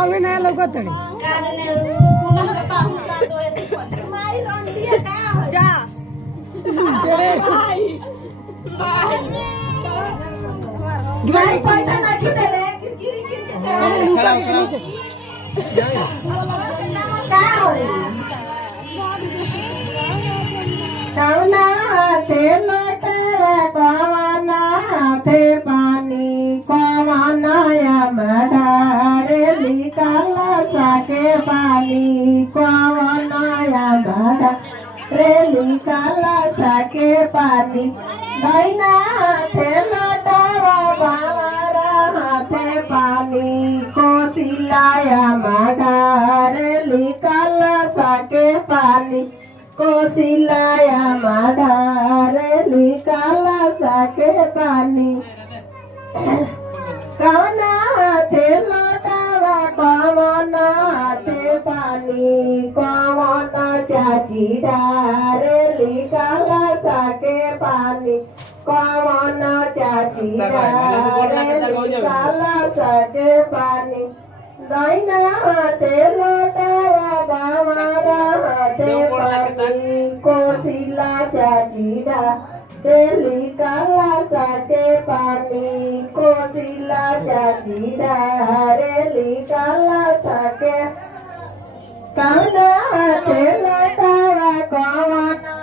हवे ना लगतड़ी पानी दैना हाथे लटावा बारा हाथे पानी कोसिलाया माडारेली काला साके पानी कोसिलाया माडारेली काला साके पानी काना हाथे लटावा कावना हाथे पानी कावना चाची डारेली काला साके पानी कावना चाची डारेली काला साके पानी दैना हाथे लटावा बावारा हाथे पानी कोसिला चाची डारेली काला साके पानी कोसिला चाची डारेली काला साके कावना हाथे लटावा कावना